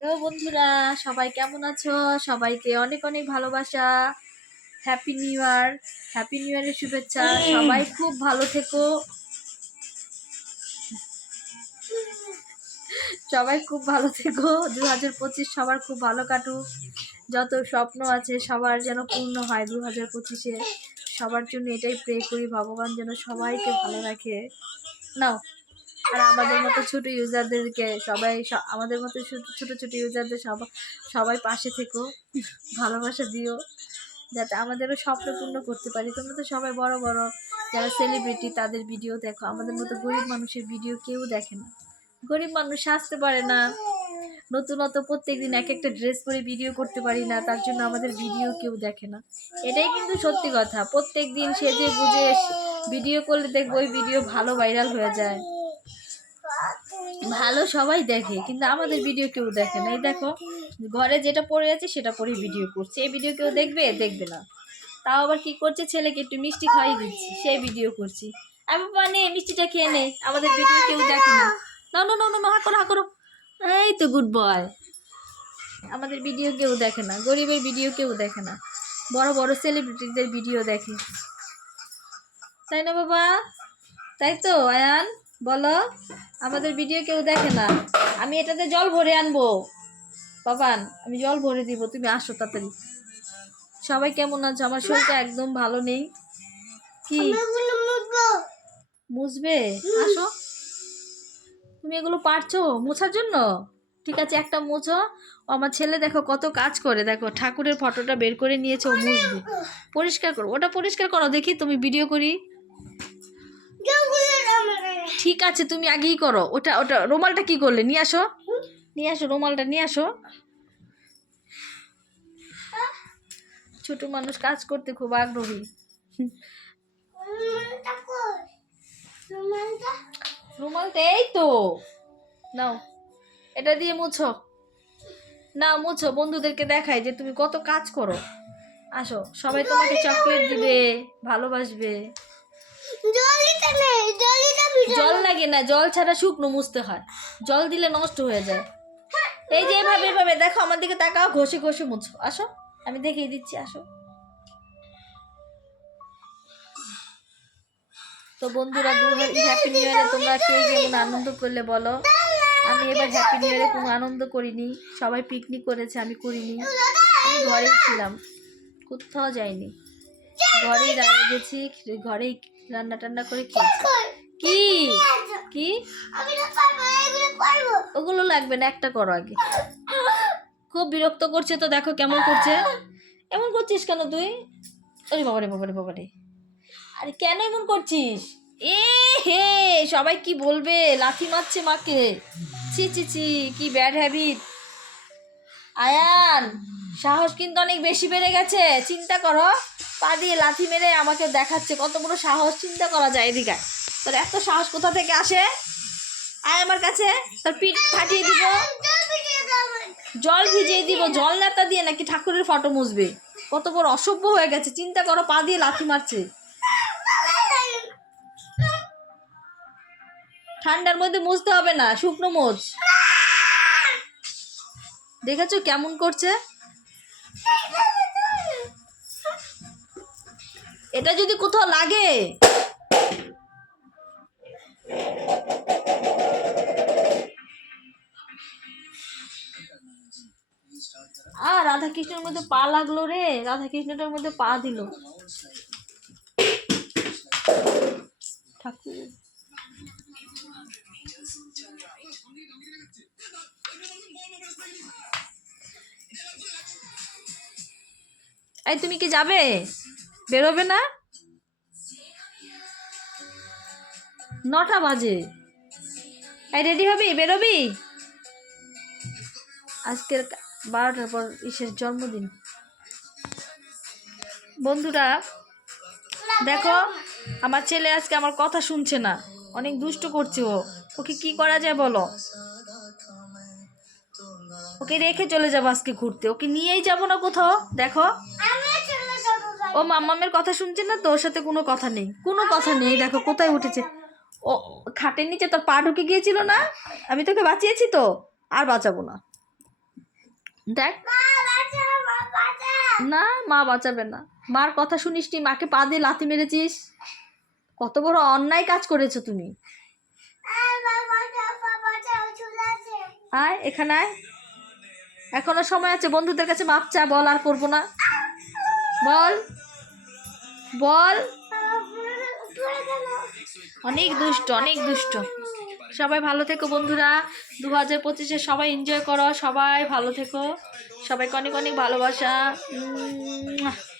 তো বন্ধুরা, সবাই কেমন আছো? সবাইকে অনেক অনেক ভালোবাসা। Happy new year. Happy new ইয়ারের শুভেচ্ছা। সবাই খুব ভালো থেকো। সবাই খুব ভালো থেকো। 2025 সবার খুব ভালো কাটুক। যত স্বপ্ন আছে সবার যেন পূর্ণ হয় 2025-এ। সবার জন্য এটাই প্রে করি, ভগবান যেন সবাইকে ভালো রাখে। নাও। আর আমাদের মতো ছোট ইউজারদেরকে সবাই আমাদের মতো ছোট ছোট ইউজারদের সবাই পাশে থেকো, ভালোবাসা দিও, যাতে আমাদেরও স্বপ্ন পূর্ণ করতে পারি। তোমরা তো সবাই বড় বড় যারা সেলিব্রিটি, তাদের ভিডিও দেখো। আমাদের মতো গরিব মানুষের ভিডিও কেউ দেখে না। গরিব মানুষ সাজতে পারে না, নতুনত প্রত্যেকদিন এক একটা ড্রেস পরে ভিডিও করতে পারি না, তার জন্য আমাদের ভিডিও কেউ দেখে না। এটাই কিন্তু সত্যি কথা। প্রত্যেক দিন সেজে গুজে ভিডিও করলে দেখবো ওই ভিডিও ভালো ভাইরাল হয়ে যায়, ভালো সবাই দেখে, কিন্তু আমাদের ভিডিও কেউ দেখে না। এই দেখো, ঘরে যেটা পড়ে আছে সেটা পরে ভিডিও করছে। এই ভিডিও কেউ দেখবে? দেখবে না। তাও আবার কি করছে, ছেলেকে একটু মিষ্টি খাইয়ে দিচ্ছি, সেই ভিডিও করছি। আমি বাবা নে মিষ্টিটা খেয়ে নে, আমাদের ভিডিও কেউ দেখে না। না না না না, হা করো হা করো। এই তো গুড বয়। আমাদের ভিডিও কেউ দেখে না, গরিবের ভিডিও কেউ দেখে না, বড় বড় সেলিব্রিটিদের ভিডিও দেখে, তাই না বাবা? তাই তো আয়ান, বলো। আমাদের ভিডিও কেউ দেখে না। আমি এটাতে জল ভরে আনবো বাবান, আমি জল ভরে দিব, তুমি আসো তাড়াতাড়ি। সবাই কেমন আছো? আমার শরীরটা একদম ভালো নেই। কি মুছবে? আসো। তুমি এগুলো পারছো মোছার জন্য? ঠিক আছে, একটা মুছো। আমার ছেলে দেখো কত কাজ করে, দেখো ঠাকুরের ফটোটা বের করে নিয়েছে, ও মুছবে। পরিষ্কার করো, ওটা পরিষ্কার করো দেখি, তুমি ভিডিও করি। ঠিক আছে, তুমি আগেই করো। ওটা ওটা রুমালটা কি করলে? নিয়ে আসো, নিয়ে আসো রুমালটা, নিয়ে আসো। ছোট মানুষ কাজ করতে খুব আগ্রহী। রুমালটা এই তো নাও, এটা দিয়ে মুছো। না মুছো, বন্ধুদেরকে দেখাই যে তুমি কত কাজ করো। আসো, সবাই তোমাকে চকলেট দিবে, ভালোবাসবে। জল লাগে না, জল ছাড়া শুকনো মুছতে হয়, জল দিলে নষ্ট হয়ে যায়। এই যে এভাবে এভাবে দেখো, আমার দিকে তাকাও, ঘষে ঘষে মুছো। আসো, আমি দেখিয়ে দিচ্ছি, আসো। তো বন্ধুরা, হ্যাপি নিউ ইয়ারে তোমরা কে কেমন আনন্দ করলে বলো? আমি এবার হ্যাপি নিউ ইয়ারে কোনো আনন্দ করিনি। সবাই পিকনিক করেছে, আমি করিনি। আমি ঘরেই ছিলাম, কোথাও যাইনি। ঘরেই রান্না গেছি, ঘরেই রান্না টান্না করে খেয়েছি। কি কি ওগুলো লাগবে না, একটা করো আগে। খুব বিরক্ত করছে তো, দেখো কেমন করছে। এমন করছিস কেন তুই? ওরে বাবারে বাবারে বাবারে, আরে কেন এমন করছিস? এ হে, সবাই কি বলবে? লাথি মারছে মাকে। ছি ছি ছি, কি ব্যাড হ্যাবিট। আয়ান, সাহস কিন্তু অনেক বেশি বেড়ে গেছে। চিন্তা করো, পা দিয়ে লাথি মেরে আমাকে দেখাচ্ছে কত বড় সাহস। চিন্তা করা যায়? এদিকে তোর এত সাহস কোথা থেকে আসে? আয় আমার কাছে, তোর পিঠ ফাটিয়ে দিব, জল ভিজিয়ে দিব। জল নেতা দিয়ে নাকি ঠাকুরের ফটো মুছবে? কত বড় অসভ্য হয়ে গেছে। চিন্তা করো, পা দিয়ে লাথি মারছে। ঠান্ডার মধ্যে মুছতে হবে না, শুকনো মোছ। দেখেছো কেমন করছে? এটা যদি কোথাও লাগে, রাধা কৃষ্ণের মধ্যে পা লাগলো রে, রাধা কৃষ্ণটার মধ্যে পা দিল ঠাকুর। এই তুমি কি যাবে? বেরোবে না? 9টা বাজে। এই রেডি হবি, বেরোবি? আজকের 12টার পর ইসের জন্মদিন। বন্ধুরা দেখো, আমার ছেলে আজকে আমার কথা শুনছে না, অনেক দুষ্ট করছে। ওকে কি করা যায় বলো? ওকে রেখে চলে যাবো আজকে ঘুরতে, ওকে নিয়েই যাবো না কোথাও। দেখো, ও মাম্মামের কথা শুনছে না তো, ওর সাথে কোনো কথা নেই, কোনো কথা নেই। দেখো কোথায় উঠেছে। ও খাটের নিচে তোর পা ঢুকে গিয়েছিল না, আমি তোকে বাঁচিয়েছি তো, আর বাঁচাবো না। দেখ না, মা বাঁচাবে না। মার কথা শুনিসনি, মাকে পা দিয়ে লাথি মেরেছিস, কত বড় অন্যায় কাজ করেছো তুমি। আয় এখানে আয়, এখনো সময় আছে, বন্ধুদের কাছে মাপ চা, বল আর করবো না, বল বল। অনেক দুষ্ট, অনেক দুষ্ট। সবাই ভালো থেকো বন্ধুরা, 2025-এ সবাই এনজয় করো, সবাই ভালো থেকো, সবাইকে অনেক অনেক ভালোবাসা।